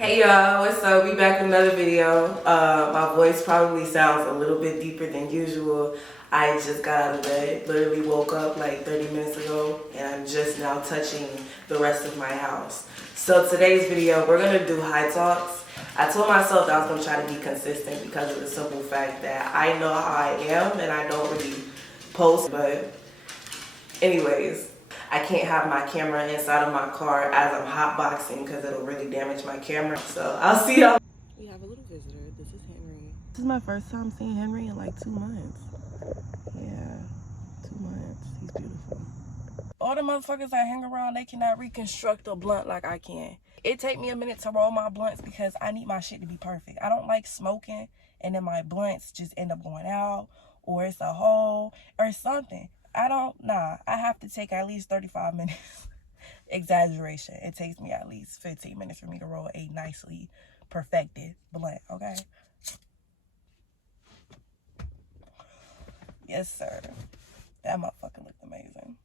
Hey y'all, what's up? We back with another video. My voice probably sounds a little bit deeper than usual. I just got out of bed, literally woke up like 30 minutes ago, and I'm just now touching the rest of my house. So today's video, we're gonna do high talks. I told myself that I was gonna try to be consistent because of the simple fact that I know how I am and I don't really post, but anyways, I can't have my camera inside of my car as I'm hotboxing because it'll really damage my camera. So I'll see y'all. We have a little visitor. This is Henry. This is my first time seeing Henry in like 2 months. Yeah, 2 months. He's beautiful. All the motherfuckers that hang around, they cannot reconstruct a blunt like I can. It take me a minute to roll my blunts because I need my shit to be perfect. I don't like smoking and then my blunts just end up going out or it's a hole or something. I have to take at least 35 minutes. Exaggeration. It takes me at least 15 minutes for me to roll a nicely perfected blunt, okay? Yes, sir. That motherfucker looked amazing.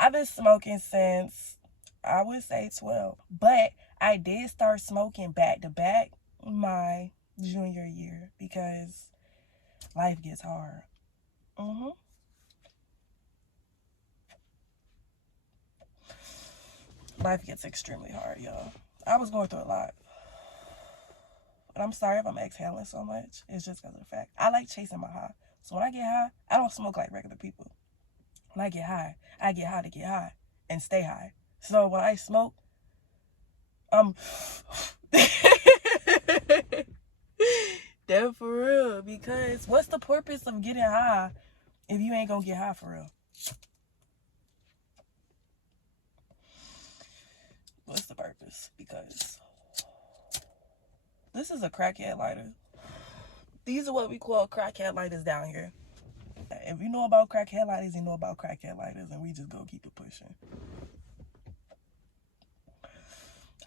I've been smoking since, I would say 12. But I did start smoking back to back my junior year because life gets hard. Life gets extremely hard, y'all. I was going through a lot. And I'm sorry if I'm exhaling so much. It's just because of the fact I like chasing my high. So when I get high, I don't smoke like regular people. When I get high to get high and stay high. So when I smoke, that for real. Because what's the purpose of getting high if you ain't gonna get high for real? What's the purpose? Because this is a crackhead lighter. These are what we call crackhead lighters down here. If you know about crackhead lighters, you know about crackhead lighters, and we just go keep it pushing.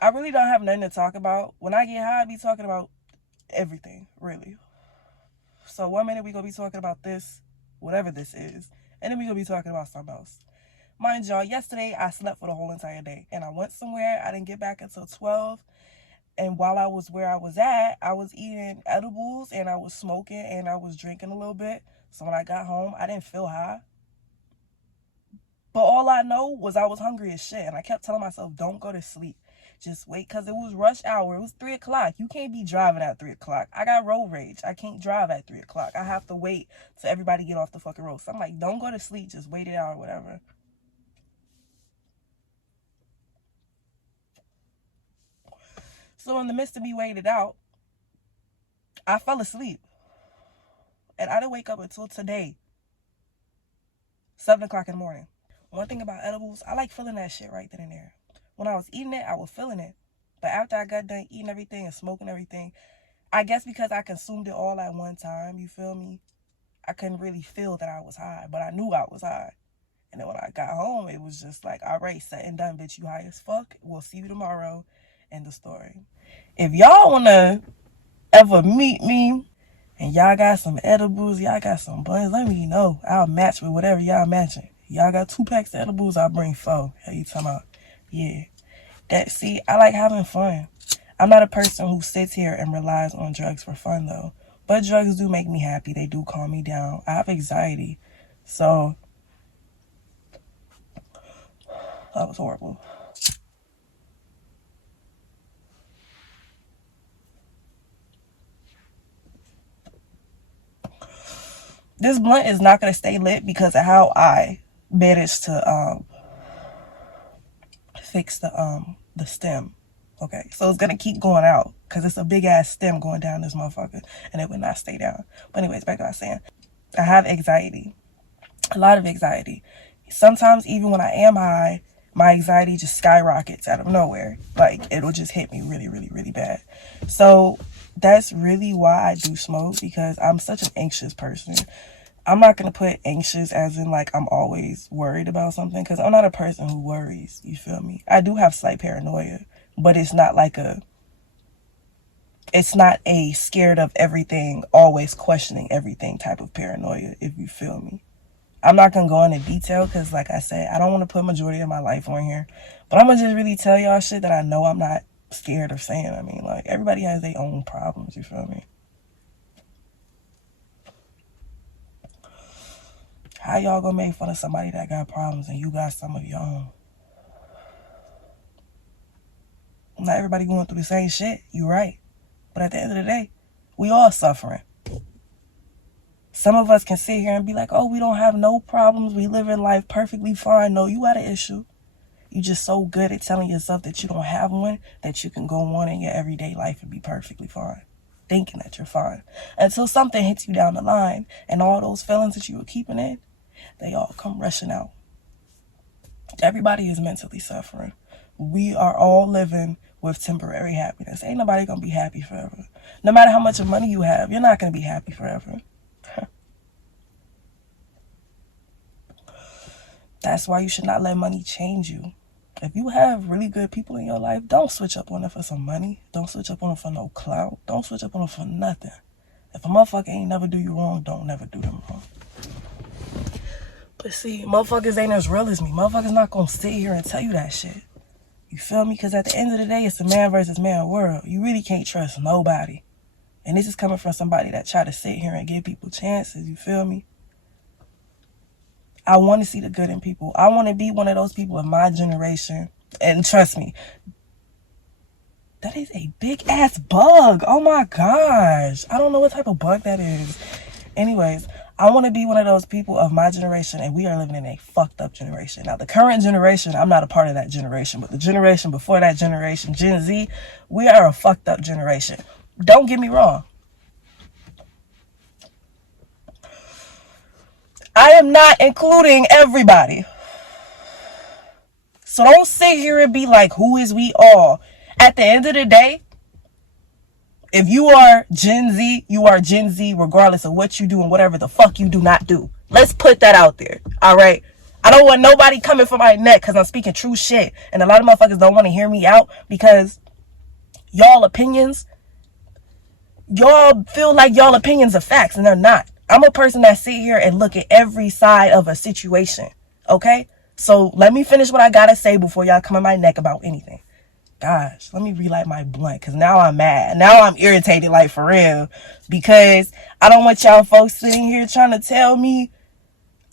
I really don't have nothing to talk about. When I get high, I be talking about everything, really. So 1 minute we gonna be talking about this, whatever this is, and then we gonna be talking about something else. Mind y'all, yesterday I slept for the whole entire day, and I went somewhere. I didn't get back until 12. And while I was where I was at, I was eating edibles and I was smoking and I was drinking a little bit. So when I got home, I didn't feel high. But all I know was I was hungry as shit. And I kept telling myself, don't go to sleep. Just wait, because it was rush hour. It was 3 o'clock. You can't be driving at 3 o'clock. I got road rage. I can't drive at 3 o'clock. I have to wait till everybody get off the fucking road. So I'm like, don't go to sleep. Just wait it out or whatever. So in the midst of me waiting it out, I fell asleep. And I didn't wake up until today, 7 o'clock in the morning. One thing about edibles, I like feeling that shit right then and there. When I was eating it, I was feeling it. But after I got done eating everything and smoking everything, I guess because I consumed it all at one time, you feel me? I couldn't really feel that I was high, but I knew I was high. And then when I got home, it was just like, all right, set and done, bitch, you high as fuck. We'll see you tomorrow. End the story. If y'all want to ever meet me and y'all got some edibles, y'all got some blunts, let me know. I'll match with whatever y'all matching. Y'all got 2 packs of edibles, I'll bring 4. How you talking about? Yeah. See, I like having fun. I'm not a person who sits here and relies on drugs for fun, though. But drugs do make me happy. They do calm me down. I have anxiety. So, that was horrible. This blunt is not going to stay lit because of how I managed to fix the stem. Okay, so it's gonna keep going out because it's a big ass stem going down this motherfucker, and it would not stay down. But anyways, back to what I was saying. I have anxiety, a lot of anxiety. Sometimes even when I am high, my anxiety just skyrockets out of nowhere. Like it'll just hit me really, really, really bad. So that's really why I do smoke, because I'm such an anxious person. I'm not going to put anxious as in like I'm always worried about something, because I'm not a person who worries, you feel me? I do have slight paranoia, but it's not like it's not a scared of everything, always questioning everything type of paranoia, if you feel me. I'm not going to go into detail because, like I said, I don't want to put majority of my life on here. But I'm going to just really tell y'all shit that I know I'm not scared of saying. I mean, like, everybody has their own problems, you feel me? How y'all gonna make fun of somebody that got problems and you got some of your own? Not everybody going through the same shit, you right. But at the end of the day, we all suffering. Some of us can sit here and be like, oh, we don't have no problems. We live in life perfectly fine. No, you got an issue. You just so good at telling yourself that you don't have one that you can go on in your everyday life and be perfectly fine. Thinking that you're fine. Until something hits you down the line and all those feelings that you were keeping in, they all come rushing out. Everybody is mentally suffering. We are all living with temporary happiness. Ain't nobody gonna be happy forever. No matter how much of money you have, you're not gonna be happy forever. That's why you should not let money change you. If you have really good people in your life, don't switch up on it for some money. Don't switch up on it for no clout. Don't switch up on it for nothing. If a motherfucker ain't never do you wrong, don't never do them wrong. But see, motherfuckers ain't as real as me. Motherfuckers not gonna sit here and tell you that shit. You feel me? Because at the end of the day, it's a man versus man world. You really can't trust nobody. And this is coming from somebody that try to sit here and give people chances. You feel me? I want to see the good in people. I want to be one of those people of my generation. And trust me, that is a big ass bug. Oh my gosh. I don't know what type of bug that is. Anyways, I want to be one of those people of my generation, and we are living in a fucked up generation. Now, the current generation, I'm not a part of that generation, but the generation before that generation, Gen Z, we are a fucked up generation. Don't get me wrong. I am not including everybody. So don't sit here and be like, who is we all? At the end of the day, if you are Gen Z, you are Gen Z regardless of what you do and whatever the fuck you do not do. Let's put that out there, all right? I don't want nobody coming for my neck because I'm speaking true shit. And a lot of motherfuckers don't want to hear me out because y'all opinions, y'all feel like y'all opinions are facts and they're not. I'm a person that sit here and look at every side of a situation, okay? So let me finish what I gotta say before y'all come in my neck about anything. Gosh, let me relight my blunt because now I'm mad. Now I'm irritated, like for real, because I don't want y'all folks sitting here trying to tell me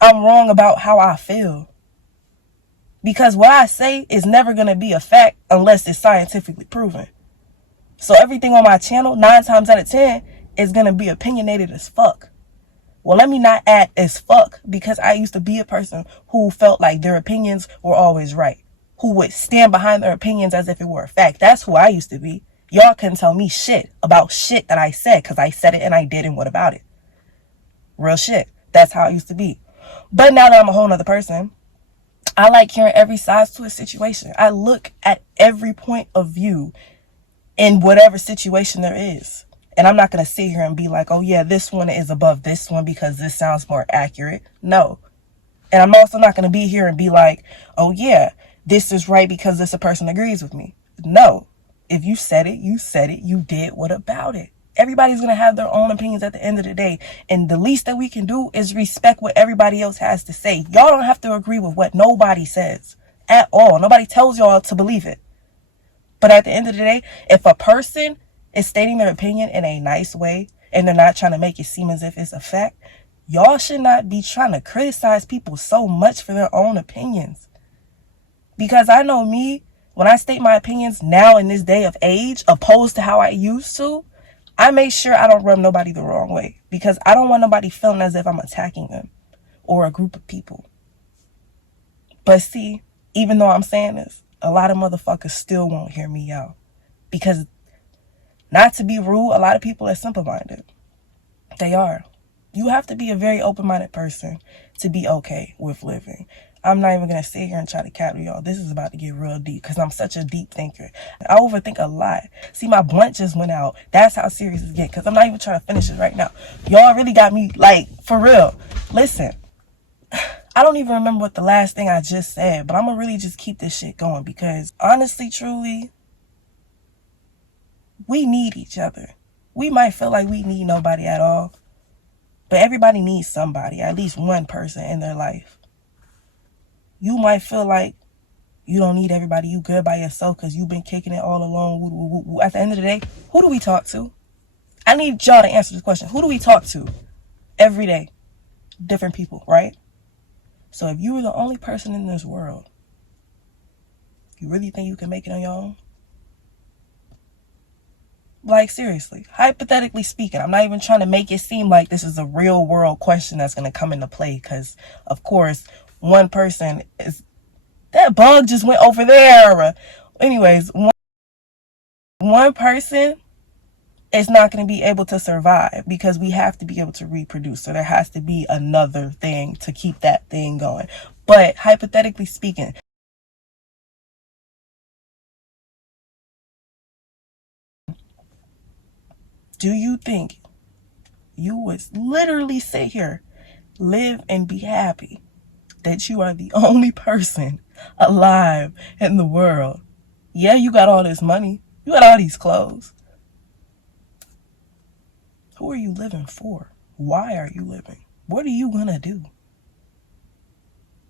I'm wrong about how I feel. Because what I say is never going to be a fact unless it's scientifically proven. So everything on my channel, 9 times out of 10, is going to be opinionated as fuck. Well, let me not add as fuck because I used to be a person who felt like their opinions were always right. Who would stand behind their opinions as if it were a fact. That's who I used to be. Y'all couldn't tell me shit about shit that I said because I said it and I did, and what about it? Real shit. That's how I used to be. But now that I'm a whole nother person, I like hearing every side to a situation. I look at every point of view in whatever situation there is. And I'm not going to sit here and be like, oh yeah, this one is above this one because this sounds more accurate. No. And I'm also not going to be here and be like, oh yeah, this is right because this a person agrees with me. No. If you said it, you did. What about it? Everybody's going to have their own opinions at the end of the day. And the least that we can do is respect what everybody else has to say. Y'all don't have to agree with what nobody says at all. Nobody tells y'all to believe it. But at the end of the day, if a person is stating their opinion in a nice way and they're not trying to make it seem as if it's a fact, y'all should not be trying to criticize people so much for their own opinions. Because I know me, when I state my opinions now in this day of age, opposed to how I used to, I make sure I don't rub nobody the wrong way. Because I don't want nobody feeling as if I'm attacking them or a group of people. But see, even though I'm saying this, a lot of motherfuckers still won't hear me out. Because, not to be rude, a lot of people are simple-minded. They are. You have to be a very open-minded person to be okay with living. I'm not even going to sit here and try to cap y'all. This is about to get real deep because I'm such a deep thinker. I overthink a lot. See, my blunt just went out. That's how serious it gets because I'm not even trying to finish it right now. Y'all really got me, like, for real. Listen, I don't even remember what the last thing I just said, but I'm going to really just keep this shit going because honestly, truly, we need each other. We might feel like we need nobody at all, But everybody needs somebody, at least one person in their life. You might feel like you don't need everybody. You good by yourself because you've been kicking it all along. At the end of the day, who do we talk to? I need y'all to answer this question. Who do we talk to every day? Different people, right? So if you were the only person in this world, you really think you can make it on your own? Like, seriously, hypothetically speaking, I'm not even trying to make it seem like this is a real world question that's going to come into play, because, of course, one person is, that bug just went over there. Anyways, one person is not going to be able to survive, because we have to be able to reproduce. So there has to be another thing to keep that thing going. But hypothetically speaking, do you think you would literally sit here, live and be happy that you are the only person alive in the world? Yeah, you got all this money. You got all these clothes. Who are you living for? Why are you living? What are you gonna do?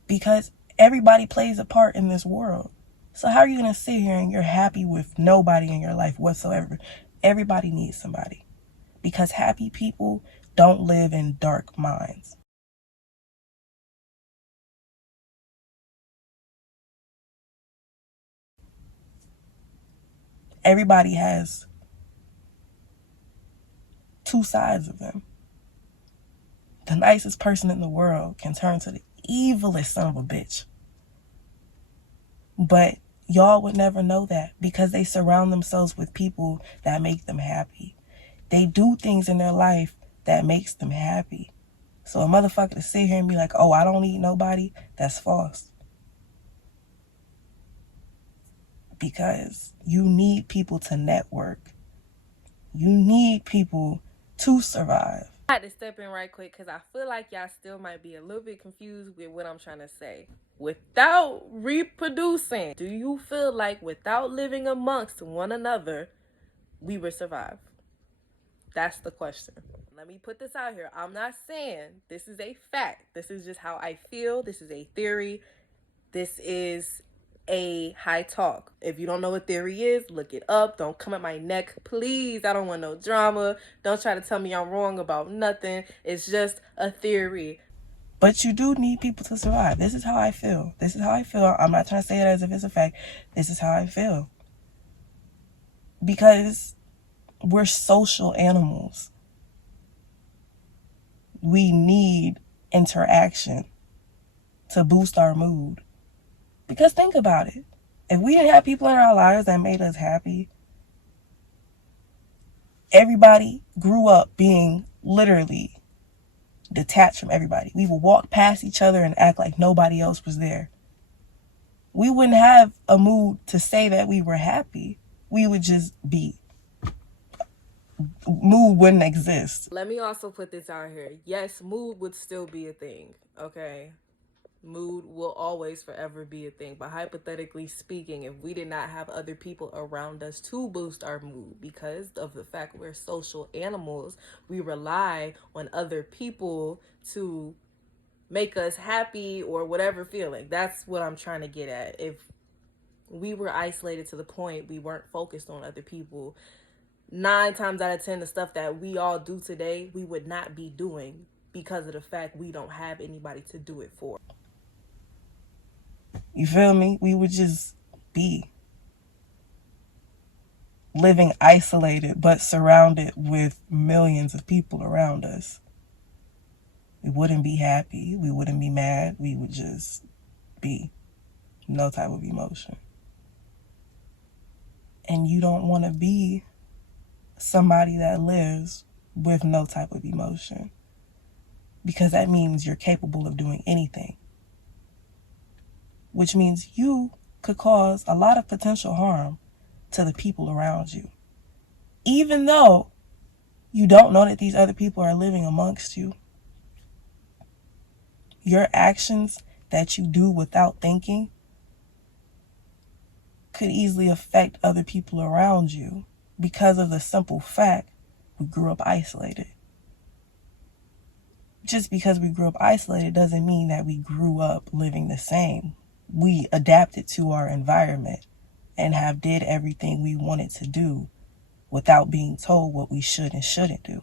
Because everybody plays a part in this world. So how are you gonna sit here and you're happy with nobody in your life whatsoever? Everybody needs somebody. Because happy people don't live in dark minds. Everybody has two sides of them. The nicest person in the world can turn to the evilest son of a bitch. But y'all would never know that, because they surround themselves with people that make them happy. They do things in their life that makes them happy. So a motherfucker to sit here and be like, oh, I don't need nobody, that's false. Because you need people to network. You need people to survive. I had to step in right quick because I feel like y'all still might be a little bit confused with what I'm trying to say. Without reproducing, do you feel like without living amongst one another, we would survive? That's the question. Let me put this out here. I'm not saying this is a fact. This is just how I feel. This is a theory. This is a high talk. If you don't know what theory is, look it up. Don't come at my neck, please. I don't want no drama. Don't try to tell me I'm wrong about nothing. It's just a theory. But you do need people to survive. This is how I feel. This is how I feel. I'm not trying to say it as if it's a fact. This is how I feel. Because we're social animals. We need interaction to boost our mood. Because think about it. If we didn't have people in our lives that made us happy, everybody grew up being literally detached from everybody. We would walk past each other and act like nobody else was there. We wouldn't have a mood to say that we were happy. We would just be. Mood wouldn't exist. Let me also put this out here. Yes, mood would still be a thing, okay? Mood will always forever be a thing. But hypothetically speaking, if we did not have other people around us to boost our mood, because of the fact we're social animals, we rely on other people to make us happy or whatever feeling. That's what I'm trying to get at. If we were isolated to the point we weren't focused on other people, 9 times out of 10, the stuff that we all do today, we would not be doing, because of the fact we don't have anybody to do it for. You feel me? We would just be living isolated, but surrounded with millions of people around us. We wouldn't be happy. We wouldn't be mad. We would just be. No type of emotion. And you don't want to be somebody that lives with no type of emotion, because that means you're capable of doing anything, which means you could cause a lot of potential harm to the people around you, even though you don't know that these other people are living amongst you. Your actions that you do without thinking could easily affect other people around you, because of the simple fact we grew up isolated. just because we grew up isolated doesn't mean that we grew up living the same. We adapted to our environment and have did everything we wanted to do without being told what we should and shouldn't do.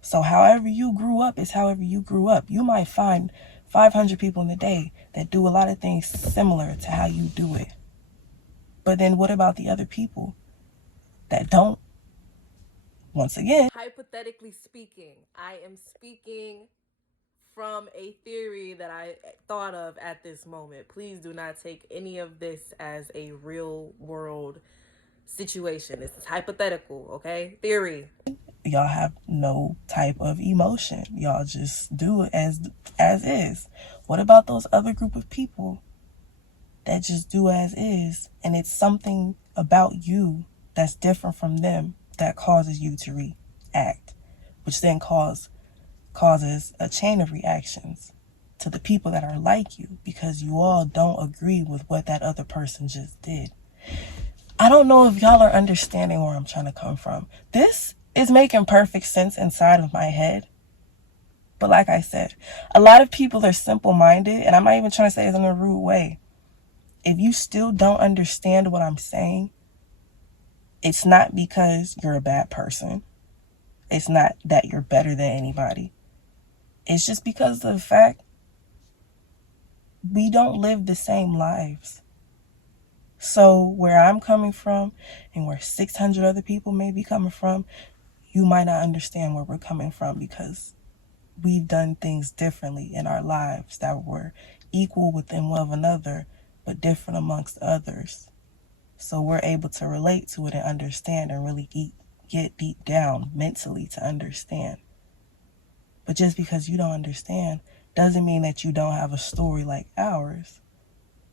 So however you grew up is however you grew up. You might find 500 people in the day that do a lot of things similar to how you do it. But then what about the other people that don't? Once again, hypothetically speaking, I am speaking from a theory that I thought of at this moment. Please do not take any of this as a real world situation. This is hypothetical, okay? Theory. Y'all have no type of emotion. Y'all just do it as is. What about those other group of people that just do as is, and it's something about you that's different from them that causes you to react, which then causes a chain of reactions to the people that are like you, because you all don't agree with what that other person just did. I don't know if y'all are understanding where I'm trying to come from. This is making perfect sense inside of my head. But like I said, a lot of people are simple-minded, and I'm not even trying to say it in a rude way. If you still don't understand what I'm saying, it's not because you're a bad person. It's not that you're better than anybody. It's just because of the fact we don't live the same lives. So where I'm coming from and where 600 other people may be coming from, you might not understand where we're coming from, because we've done things differently in our lives that were equal within one of another, but different amongst others. So we're able to relate to it and understand and really get deep down mentally to understand. But just because you don't understand doesn't mean that you don't have a story like ours.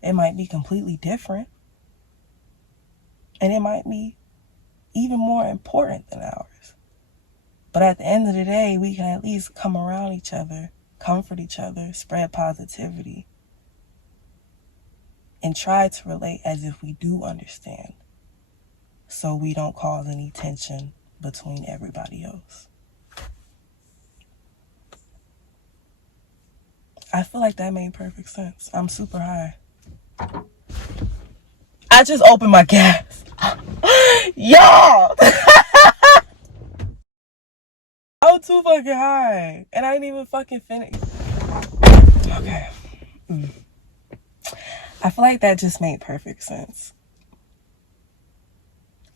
It might be completely different. And it might be even more important than ours. But at the end of the day, we can at least come around each other, comfort each other, spread positivity, and try to relate as if we do understand, so we don't cause any tension between everybody else. I feel like that made perfect sense. I'm super high. I just opened my gas. Y'all! I'm too fucking high. And I ain't even fucking finished. Okay. I feel like that just made perfect sense.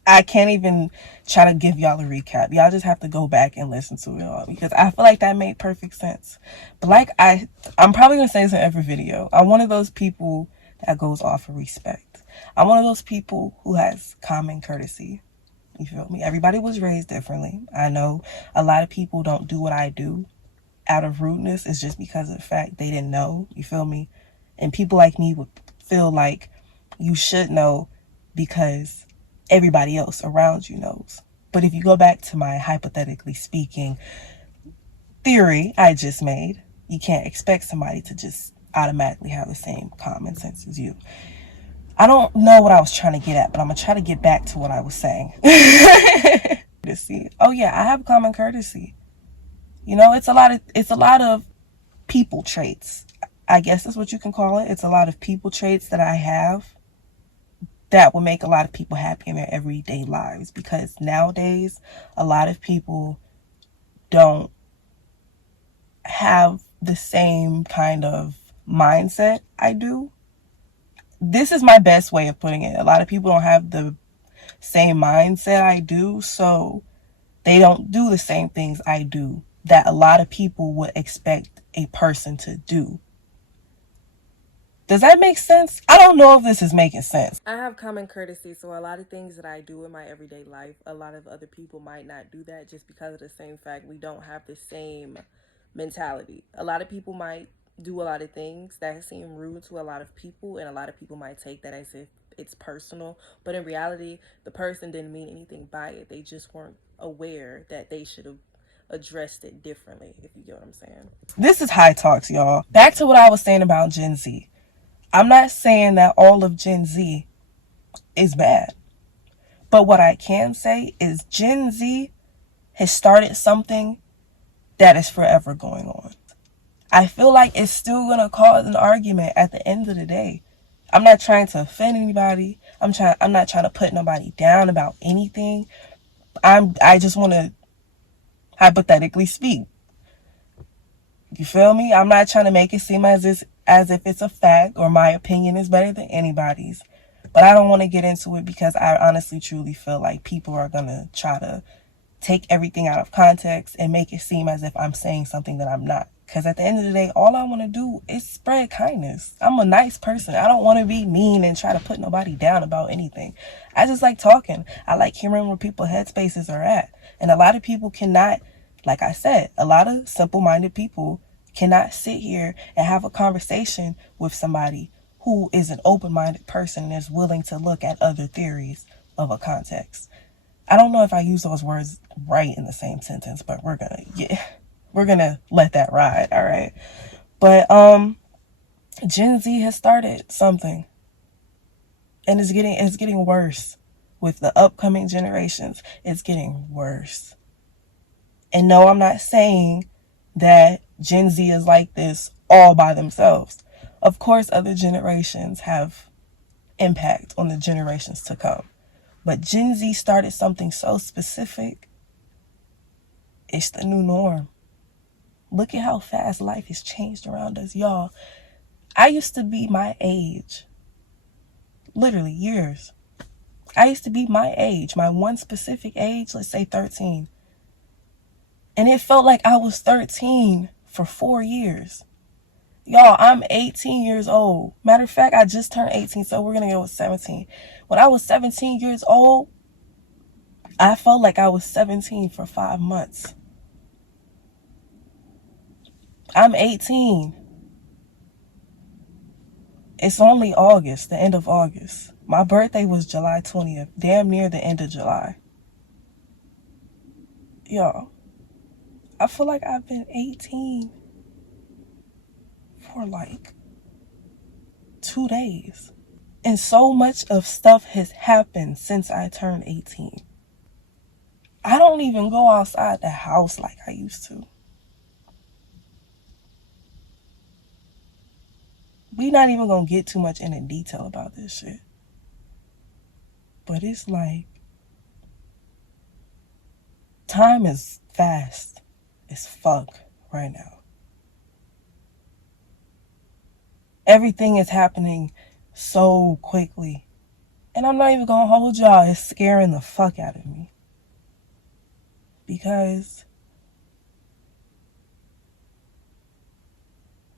I can't even try to give y'all a recap. Y'all just have to go back and listen to it all, because I feel like that made perfect sense. But like I'm probably going to say this in every video. I'm one of those people that goes off of respect. I'm one of those people who has common courtesy. You feel me? Everybody was raised differently. I know a lot of people don't do what I do out of rudeness. It's just because of the fact they didn't know. You feel me? And people like me would feel like you should know because everybody else around you knows. But if you go back to my hypothetically speaking theory I just made, you can't expect somebody to just automatically have the same common sense as you. I don't know what I was trying to get at, but I'm going to try to get back to what I was saying. Oh yeah, I have common courtesy. You know, it's a lot of people traits. I guess that's what you can call it. It's a lot of people traits that I have that will make a lot of people happy in their everyday lives, because nowadays a lot of people don't have the same kind of mindset I do. This is my best way of putting it. A lot of people don't have the same mindset I do, so they don't do the same things I do that a lot of people would expect a person to do. Does that make sense? I don't know if this is making sense. I have common courtesy, so a lot of things that I do in my everyday life, a lot of other people might not do that, just because of the same fact we don't have the same mentality. A lot of people might do a lot of things that seem rude to a lot of people, and a lot of people might take that as if it's personal, but in reality the person didn't mean anything by it. They just weren't aware that they should have addressed it differently, if you get what I'm saying. This is High Talks, y'all. Back to what I was saying about Gen Z. I'm not saying that all of Gen Z is bad, but what I can say is Gen Z has started something that is forever going on. I feel like it's still going to cause an argument at the end of the day. I'm not trying to offend anybody. I'm not trying to put nobody down about anything. I just want to hypothetically speak. You feel me? I'm not trying to make it seem as if it's a fact or my opinion is better than anybody's. But I don't want to get into it because I honestly truly feel like people are going to try to take everything out of context and make it seem as if I'm saying something that I'm not. Because at the end of the day, all I want to do is spread kindness. I'm a nice person. I don't want to be mean and try to put nobody down about anything. I just like talking. I like hearing where people's headspaces are at. And a lot of people cannot, like I said, a lot of simple-minded people cannot sit here and have a conversation with somebody who is an open-minded person and is willing to look at other theories of a context. I don't know if I use those words right in the same sentence, but we're gonna let that ride, all right? But Gen Z has started something, and it's getting worse with the upcoming generations. It's getting worse. And no, I'm not saying that Gen Z is like this all by themselves. Of course, other generations have impact on the generations to come. But Gen Z started something so specific. It's the new norm. Look at how fast life has changed around us, y'all. I used to be my age. Literally, years. I used to be my age, my one specific age, let's say 13. And it felt like I was 13 for 4 years. Y'all, I'm 18 years old. Matter of fact, I just turned 18, so we're going to go with 17. When I was 17 years old, I felt like I was 17 for 5 months. I'm 18. It's only August, the end of August. My birthday was July 20th, damn near the end of July. Y'all, I feel like I've been 18 for like 2 days. And so much of stuff has happened since I turned 18. I don't even go outside the house like I used to. We're not even going to get too much into detail about this shit. But it's like, time is fast as fuck right now. Everything is happening so quickly. And I'm not even going to hold y'all. It's scaring the fuck out of me. Because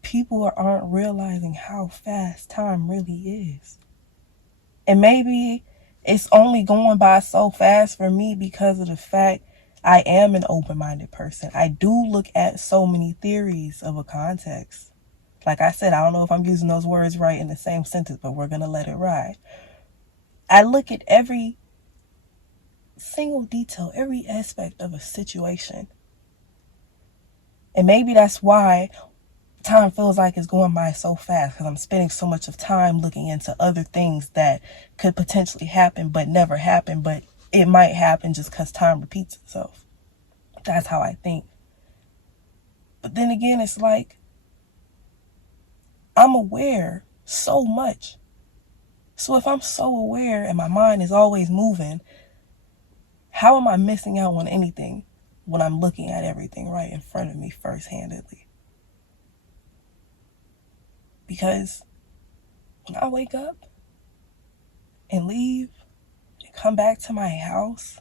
people aren't realizing how fast time really is. And maybe it's only going by so fast for me because of the fact I am an open-minded person. I do look at so many theories of a context. Like I said, I don't know if I'm using those words right in the same sentence, but we're going to let it ride. I look at every single detail, every aspect of a situation. And maybe that's why time feels like it's going by so fast, because I'm spending so much of time looking into other things that could potentially happen but never happen, but it might happen just because time repeats itself. That's how I think. But then again, it's like, I'm aware so much. So if I'm so aware and my mind is always moving, how am I missing out on anything when I'm looking at everything right in front of me first-handedly? Because when I wake up and leave and come back to my house,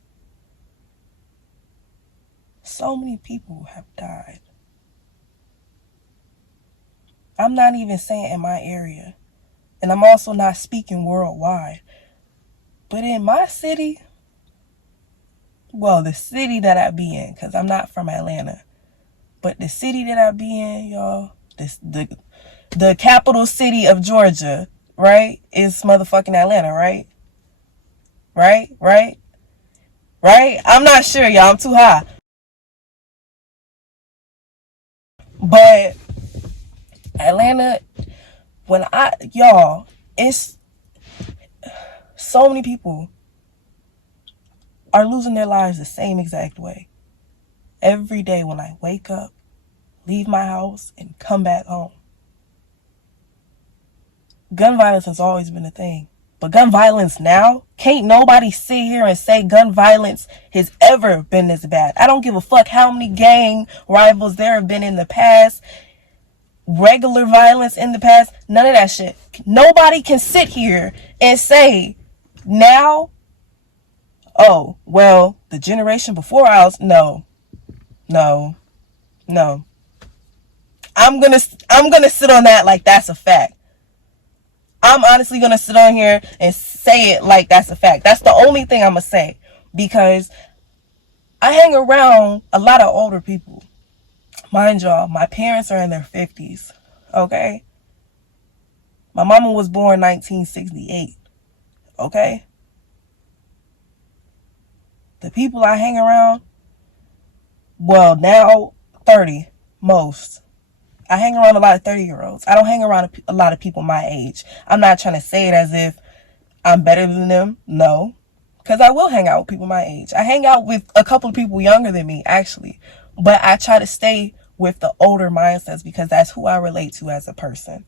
so many people have died. I'm not even saying in my area, and I'm also not speaking worldwide, but in my city, well, the city that I be in, because I'm not from Atlanta, but the city that I be in, y'all, the capital city of Georgia, right, is motherfucking Atlanta, right? Right? I'm not sure, y'all. I'm too high. But Atlanta, it's so many people are losing their lives the same exact way. every day when I wake up, leave my house, and come back home. Gun violence has always been a thing. But gun violence now, can't nobody sit here and say gun violence has ever been this bad. I don't give a fuck how many gang rivals there have been in the past, regular violence in the past, none of that shit. Nobody can sit here and say now, oh, well, the generation before ours, no. I'm gonna sit on that like that's a fact. I'm honestly gonna sit on here and say it like that's a fact. That's the only thing I'm gonna say, because I hang around a lot of older people. Mind y'all, my parents are in their 50s, okay? My mama was born 1968, okay? The people I hang around, well, now 30, most. I hang around a lot of 30-year-olds. I don't hang around a lot of people my age. I'm not trying to say it as if I'm better than them. No. Because I will hang out with people my age. I hang out with a couple of people younger than me, actually. But I try to stay with the older mindsets because that's who I relate to as a person.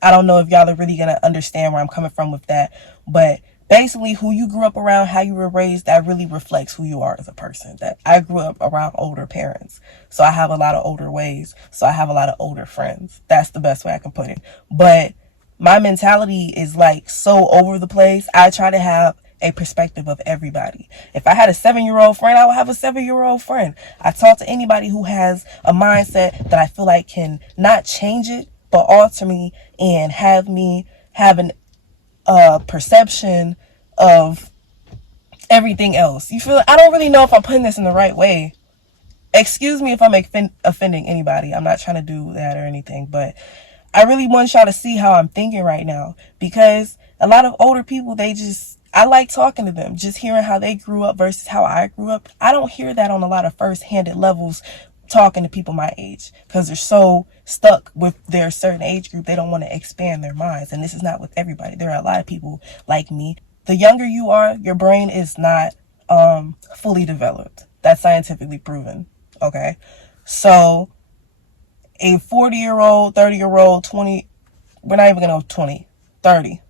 I don't know if y'all are really going to understand where I'm coming from with that. But basically, who you grew up around, how you were raised, that really reflects who you are as a person. That I grew up around older parents, so I have a lot of older ways, so I have a lot of older friends. That's the best way I can put it. But my mentality is like so over the place. I try to have a perspective of everybody. If I had a 7-year-old friend, I would have a 7-year-old friend. I talk to anybody who has a mindset that I feel like can not change it, but alter me and have me have an perception of everything else. You feel? I don't really know if I'm putting this in the right way. Excuse me if I'm offending anybody. I'm not trying to do that or anything, but I really want y'all to see how I'm thinking right now, because a lot of older people, I like talking to them, just hearing how they grew up versus how I grew up. I don't hear that on a lot of first-handed levels talking to people my age, because they're so stuck with their certain age group. They don't want to expand their minds. And this is not with everybody. There are a lot of people like me. The younger you are, your brain is not fully developed. That's scientifically proven. Okay. So a 40-year-old, 30-year-old, 20, we're not even going to go 20, 30.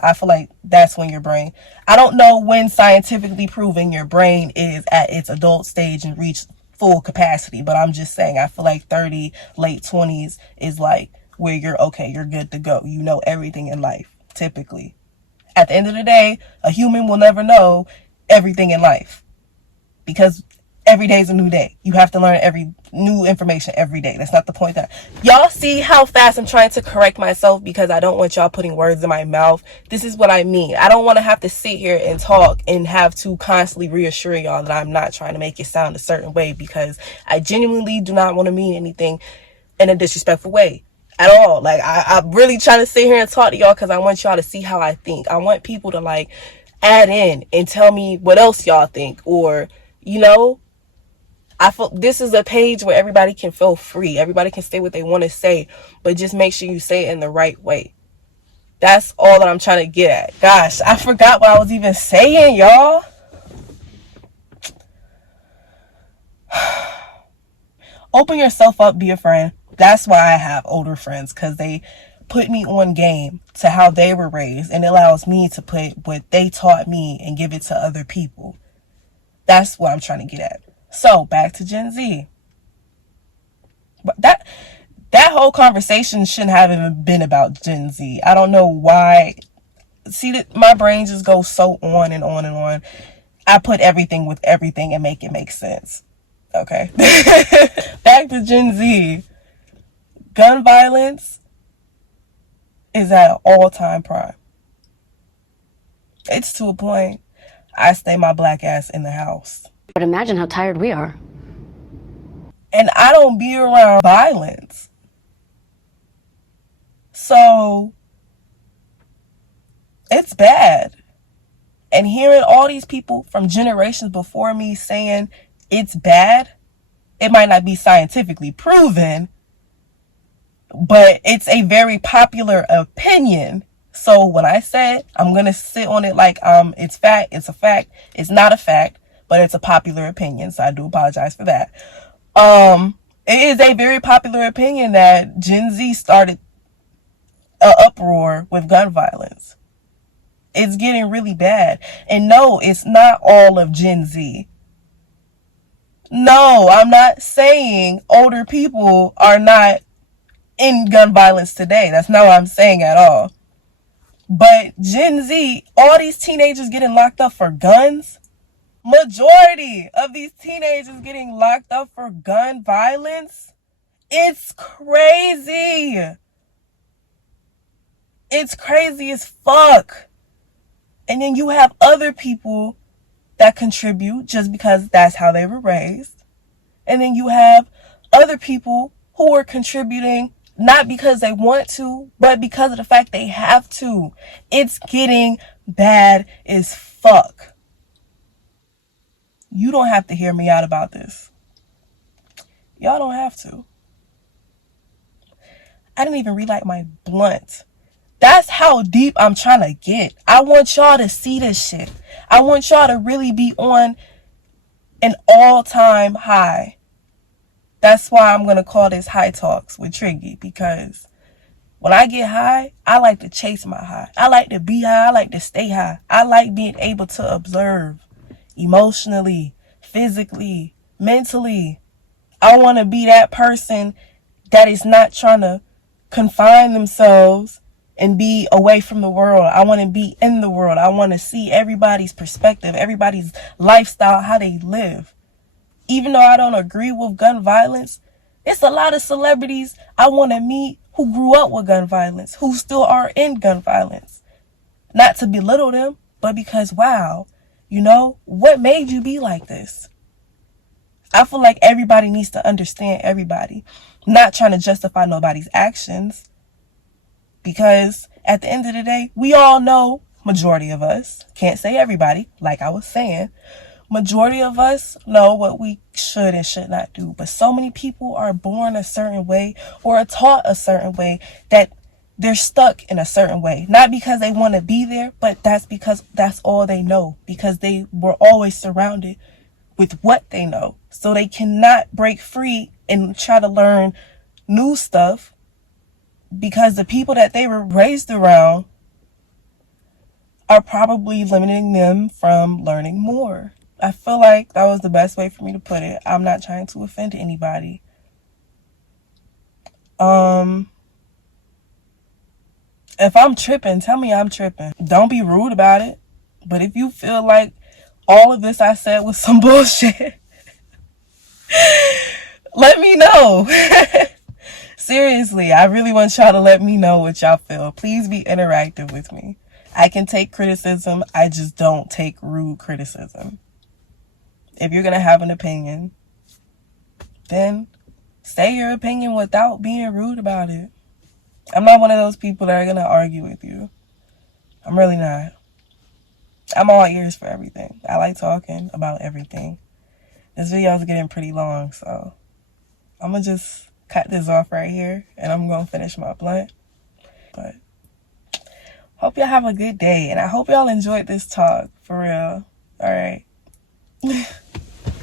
I feel like that's when your brain, I don't know when scientifically proven your brain is at its adult stage and reach full capacity, but I'm just saying, I feel like 30, late 20s is like where you're okay, you're good to go. You know everything in life, typically. At the end of the day, a human will never know everything in life, because every day is a new day. You have to learn every new information every day. That's not the point. That y'all see how fast I'm trying to correct myself, because I don't want y'all putting words in my mouth. This is what I mean. I don't want to have to sit here and talk and have to constantly reassure y'all that I'm not trying to make it sound a certain way, because I genuinely do not want to mean anything in a disrespectful way at all. Like I'm really trying to sit here and talk to y'all because I want y'all to see how I think. I want people to like add in and tell me what else y'all think, or I feel this is a page where everybody can feel free. Everybody can say what they want to say, but just make sure you say it in the right way. That's all that I'm trying to get at. Gosh, I forgot what I was even saying, y'all. Open yourself up, be a friend. That's why I have older friends, because they put me on game to how they were raised, and it allows me to put what they taught me and give it to other people. That's what I'm trying to get at. So back to Gen Z. But that whole conversation shouldn't have even been about Gen Z. I don't know why. See, that my brain just goes so on and on and on. I put everything with everything and make it make sense. Okay. Back to Gen Z. Gun violence is at an all-time prime. It's to a point I stay my black ass in the house. But imagine how tired we are. And I don't be around violence. So it's bad. And hearing all these people from generations before me saying it's bad, it might not be scientifically proven, but it's a very popular opinion. So when I said I'm going to sit on it like it's fact, it's a fact, it's not a fact, but it's a popular opinion, so I do apologize for that. It is a very popular opinion that Gen Z started an uproar with gun violence. It's getting really bad. And no, it's not all of Gen Z. No, I'm not saying older people are not in gun violence today. That's not what I'm saying at all. But Gen Z, all these teenagers getting locked up for guns, majority of these teenagers getting locked up for gun violence, it's crazy. It's crazy as fuck. And then you have other people that contribute just because that's how they were raised. And then you have other people who are contributing not because they want to, but because of the fact they have to. It's getting bad as fuck. You don't have to hear me out about this. Y'all don't have to. I didn't even relight my blunt. That's how deep I'm trying to get. I want y'all to see this shit. I want y'all to really be on an all-time high. That's why I'm going to call this High Talks with Trxggy, because when I get high, I like to chase my high. I like to be high. I like to stay high. I like being able to observe emotionally, physically, mentally. I want to be that person that is not trying to confine themselves and be away from the world. I want to be in the world. I want to see everybody's perspective, everybody's lifestyle, how they live. Even though I don't agree with gun violence, it's a lot of celebrities I want to meet who grew up with gun violence, who still are in gun violence. Not to belittle them, but because, wow, you know, what made you be like this? I feel like everybody needs to understand everybody. I'm not trying to justify nobody's actions. Because at the end of the day, we all know, majority of us, can't say everybody, like I was saying, majority of us know what we should and should not do. But so many people are born a certain way or are taught a certain way that they're stuck in a certain way. Not because they want to be there, but that's because that's all they know. Because they were always surrounded with what they know. So they cannot break free and try to learn new stuff, because the people that they were raised around are probably limiting them from learning more. I feel like that was the best way for me to put it. I'm not trying to offend anybody. If I'm tripping, tell me I'm tripping. Don't be rude about it. But if you feel like all of this I said was some bullshit, let me know. Seriously, I really want y'all to let me know what y'all feel. Please be interactive with me. I can take criticism. I just don't take rude criticism. If you're going to have an opinion, then say your opinion without being rude about it. I'm not one of those people that are going to argue with you. I'm really not. I'm all ears for everything. I like talking about everything. This video is getting pretty long, so I'm going to just cut this off right here, and I'm going to finish my blunt. But hope y'all have a good day, and I hope y'all enjoyed this talk, for real. All right.